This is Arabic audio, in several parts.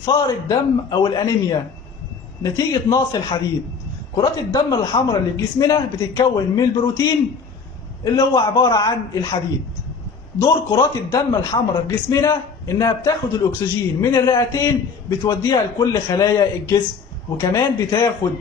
فقر الدم أو الأنيميا نتيجة نقص الحديد. كرات الدم الحمراء اللي في جسمنا بتتكون من البروتين اللي هو عبارة عن الحديد. دور كرات الدم الحمراء في جسمنا إنها بتاخد الأكسجين من الرئتين بتوديها لكل خلايا الجسم، وكمان بتاخد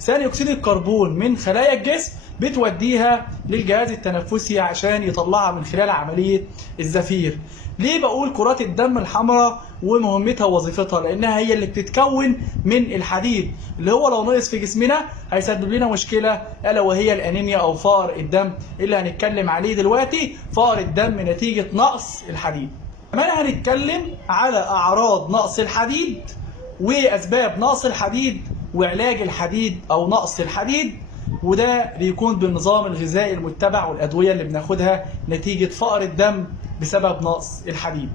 ثاني أكسيد الكربون من خلايا الجسم بتوديها للجهاز التنفسي عشان يطلعها من خلال عملية الزفير. ليه بقول كرات الدم الحمراء ومهمتها ووظيفتها؟ لأنها هي اللي بتتكون من الحديد اللي هو لو نقص في جسمنا هيسبب لنا مشكلة، ألا وهي الأنيميا أو فقر الدم اللي هنتكلم عليه دلوقتي. فقر الدم نتيجة نقص الحديد. كمان هنتكلم على أعراض نقص الحديد وأسباب نقص الحديد وعلاج الحديد أو نقص الحديد، وده بيكون بالنظام الغذائي المتبع والأدوية اللي بناخدها نتيجة فقر الدم بسبب نقص الحديد.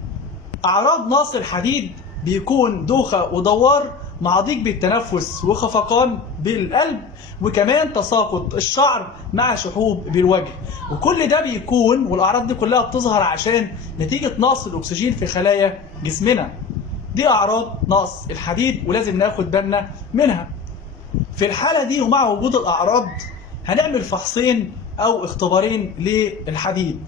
أعراض نقص الحديد بيكون دوخة ودوار مع ضيق بالتنفس وخفقان بالقلب، وكمان تساقط الشعر مع شحوب بالوجه. وكل ده بيكون والأعراض دي كلها بتظهر عشان نتيجة نقص الأكسجين في خلايا جسمنا. دي أعراض نقص الحديد ولازم ناخد بالنا منها. في الحالة دي ومع وجود الأعراض هنعمل فحصين أو اختبارين للحديد.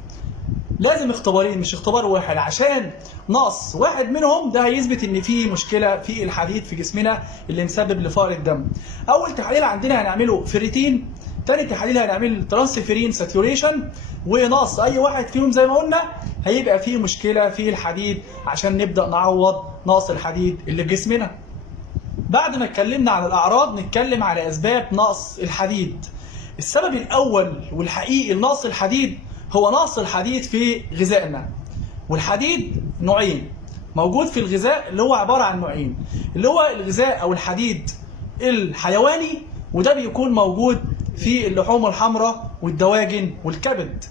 لازم اختبارين مش اختبار واحد، عشان نقص واحد منهم ده هيثبت ان في مشكله في الحديد في جسمنا اللي مسبب لفقر الدم. اول تحليل عندنا هنعمله فيريتين، تاني تحليل هنعمل ترانسفيرين ساتوريشن، ونقص اي واحد فيهم زي ما قلنا هيبقى فيه مشكله في الحديد عشان نبدا نعوض نقص الحديد اللي في جسمنا. بعد ما اتكلمنا عن الاعراض نتكلم على اسباب نقص الحديد. السبب الاول والحقيقي لنقص الحديد هو نقص الحديد في غذائنا. والحديد نوعين موجود في الغذاء، اللي هو عبارة عن نوعين، اللي هو الغذاء أو الحديد الحيواني، وده بيكون موجود في اللحوم الحمراء والدواجن والكبد.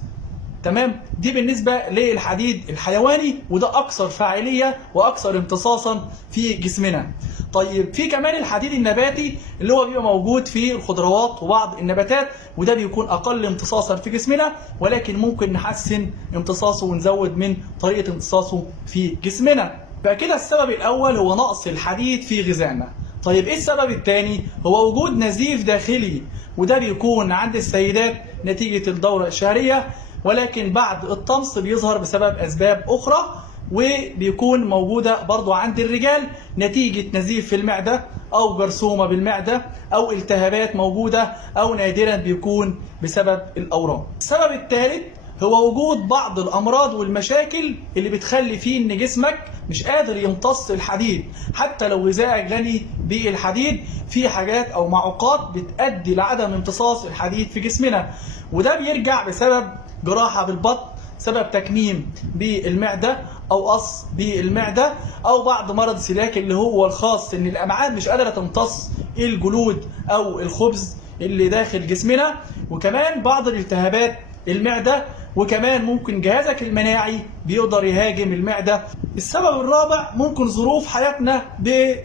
تمام؟ دي بالنسبة للحديد الحيواني، وده أكثر فاعلية وأكثر امتصاصا في جسمنا. طيب في كمان الحديد النباتي اللي هو بيبقى موجود في الخضروات وبعض النباتات، وده بيكون أقل امتصاصا في جسمنا، ولكن ممكن نحسن امتصاصه ونزود من طريقة امتصاصه في جسمنا. بقى كده السبب الأول هو نقص الحديد في غذائنا. طيب إيه السبب الثاني؟ هو وجود نزيف داخلي، وده بيكون عند السيدات نتيجة الدورة الشهرية، ولكن بعد الطمس بيظهر بسبب أسباب أخرى، وبيكون موجودة برضو عند الرجال نتيجة نزيف في المعدة أو جرثومة بالمعدة أو التهابات موجودة، أو نادرا بيكون بسبب الأورام. السبب الثالث هو وجود بعض الأمراض والمشاكل اللي بتخلي فيه إن جسمك مش قادر يمتص الحديد. حتى لو غذائك غني بالحديد، في حاجات أو معوقات بتؤدي لعدم امتصاص الحديد في جسمنا، وده بيرجع بسبب جراحة بالبطن، سبب تكميم بالمعدة أو قص بالمعدة، أو بعض مرض سلاك اللي هو الخاص إن الأمعاء مش قادرة تمتص الجلود أو الخبز اللي داخل جسمنا، وكمان بعض الالتهابات المعدة، وكمان ممكن جهازك المناعي بيقدر يهاجم المعدة. السبب الرابع ممكن ظروف حياتنا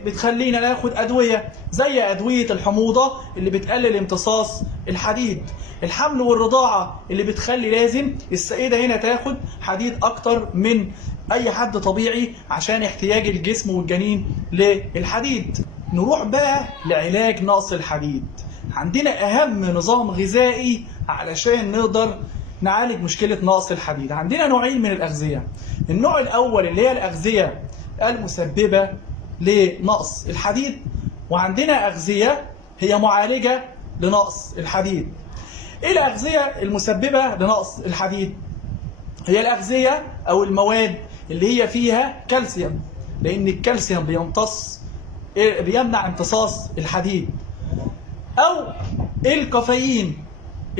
بتخلينا ناخد أدوية زي أدوية الحموضة اللي بتقلل امتصاص الحديد، الحمل والرضاعة اللي بتخلي لازم السيدة هنا تاخد حديد أكتر من أي حد طبيعي عشان احتياج الجسم والجنين للحديد. نروح بقى لعلاج نقص الحديد. عندنا أهم نظام غذائي علشان نقدر نعالج مشكلة نقص الحديد. عندنا نوعين من الأغذية. النوع الأول اللي هي الأغذية المسببة لنقص الحديد، وعندنا أغذية هي معالجة لنقص الحديد. إيه الأغذية المسببة لنقص الحديد؟ هي الأغذية أو المواد اللي هي فيها كالسيوم، لأن الكالسيوم بيمنع امتصاص الحديد. أو الكافيين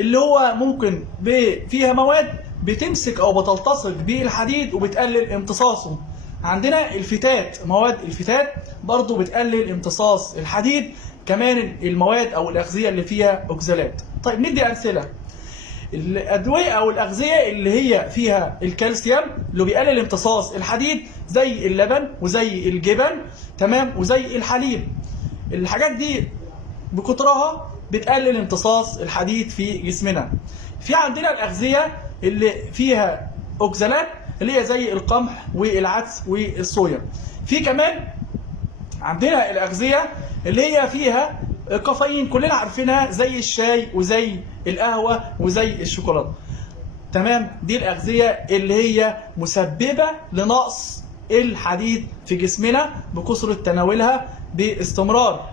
اللي هو ممكن فيها مواد بتمسك أو بتلتصق بالحديد وبتقلل امتصاصه. عندنا الفتات، مواد الفتات برضو بتقلل امتصاص الحديد. كمان المواد أو الأغذية اللي فيها أوكسالات. طيب ندي أمثلة. الأدوية أو الأغذية اللي هي فيها الكالسيوم اللي بيقلل امتصاص الحديد زي اللبن وزي الجبن، تمام، وزي الحليب. الحاجات دي بكترها بتقلل امتصاص الحديد في جسمنا. في عندنا الأغذية اللي فيها أوكسالات اللي هي زي القمح والعدس والصويا. في كمان عندنا الأغذية اللي هي فيها كافيين كلنا عارفينها، زي الشاي وزي القهوة وزي الشوكولاتة. تمام، دي الأغذية اللي هي مسببة لنقص الحديد في جسمنا بكثرة تناولها باستمرار.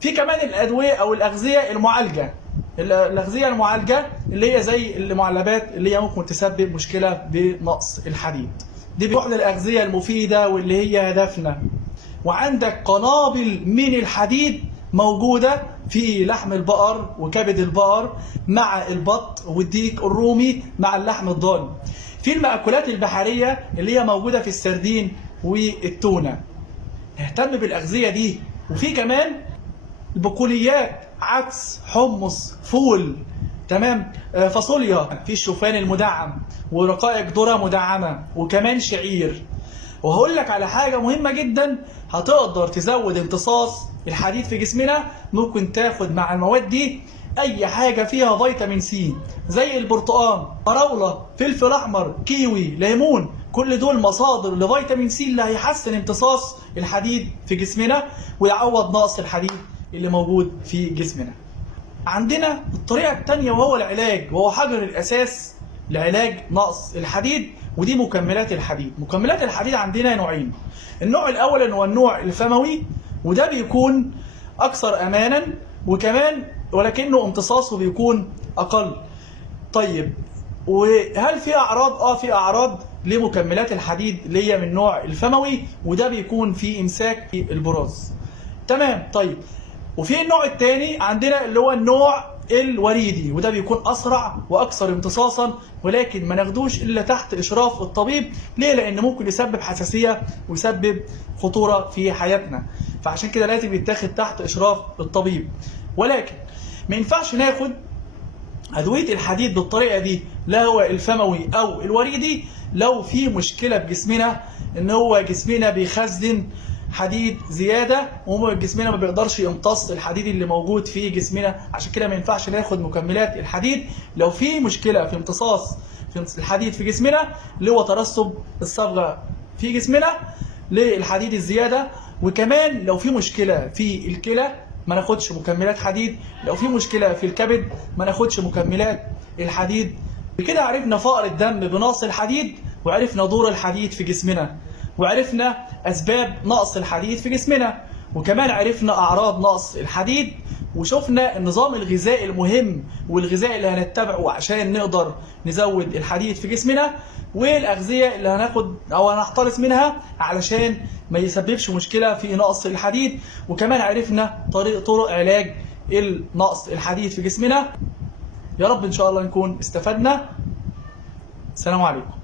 في كمان الأدوية أو الأغذية المعالجة. الأغذية المعالجة اللي هي زي المعلبات اللي هي ممكن تسبب مشكلة بنقص الحديد. دي بيروح للأغذية المفيدة واللي هي هدفنا. وعندك قنابل من الحديد موجودة في لحم البقر وكبد البقر مع البط والديك الرومي مع اللحم الضاني. في المأكولات البحرية اللي هي موجودة في السردين والتونة. نهتم بالأغذية دي. وفي كمان البقوليات، عدس، حمص، فول، تمام، فاصوليا، في الشوفان المدعم ورقائق ذرة مدعمة وكمان شعير. وهقول لك على حاجة مهمة جدا هتقدر تزود امتصاص الحديد في جسمنا. ممكن تاخد مع المواد دي اي حاجة فيها فيتامين سي زي البرتقال، فراولة، فلفل احمر، كيوي، ليمون. كل دول مصادر لفيتامين سي اللي هيحسن امتصاص الحديد في جسمنا ويعوض نقص الحديد اللي موجود في جسمنا. عندنا الطريقة الثانية وهو العلاج، وهو حجر الأساس لعلاج نقص الحديد، ودي مكملات الحديد. مكملات الحديد عندنا نوعين. النوع الأول هو النوع الفموي، وده بيكون أكثر أمانا وكمان ولكنه امتصاصه بيكون أقل. طيب، وهل في أعراض؟ في أعراض لمكملات الحديد اللي هي من النوع الفموي، وده بيكون في إمساك البراز. تمام. طيب، وفي النوع الثاني عندنا اللي هو النوع الوريدي، وده بيكون اسرع واكثر امتصاصا، ولكن ما ناخدوش الا تحت اشراف الطبيب. ليه؟ لان ممكن يسبب حساسيه ويسبب خطوره في حياتنا، فعشان كده لازم يتاخد تحت اشراف الطبيب. ولكن ما ينفعش ناخد ادويه الحديد بالطريقه دي، لا هو الفموي او الوريدي، لو في مشكله بجسمنا ان هو جسمنا بيخزن حديد زياده وجسمنا ما بيقدرش يمتص الحديد اللي موجود في جسمنا. عشان كده ما ينفعش ناخد مكملات الحديد لو في مشكله في امتصاص الحديد في جسمنا، اللي هو ترسب الصبغه في جسمنا للحديد الزياده. وكمان لو في مشكله في الكلى ما ناخدش مكملات حديد، لو في مشكله في الكبد ما ناخدش مكملات الحديد. بكده عرفنا فقر الدم بنقص الحديد، وعرفنا دور الحديد في جسمنا، وعرفنا أسباب نقص الحديد في جسمنا، وكمان عرفنا أعراض نقص الحديد، وشفنا النظام الغذائي المهم والغذاء اللي هنتبعه عشان نقدر نزود الحديد في جسمنا، والأغذية اللي هناخد أو هنحترس منها علشان ما يسببش مشكلة في نقص الحديد. وكمان عرفنا طرق علاج نقص الحديد في جسمنا. يا رب إن شاء الله نكون استفدنا. السلام عليكم.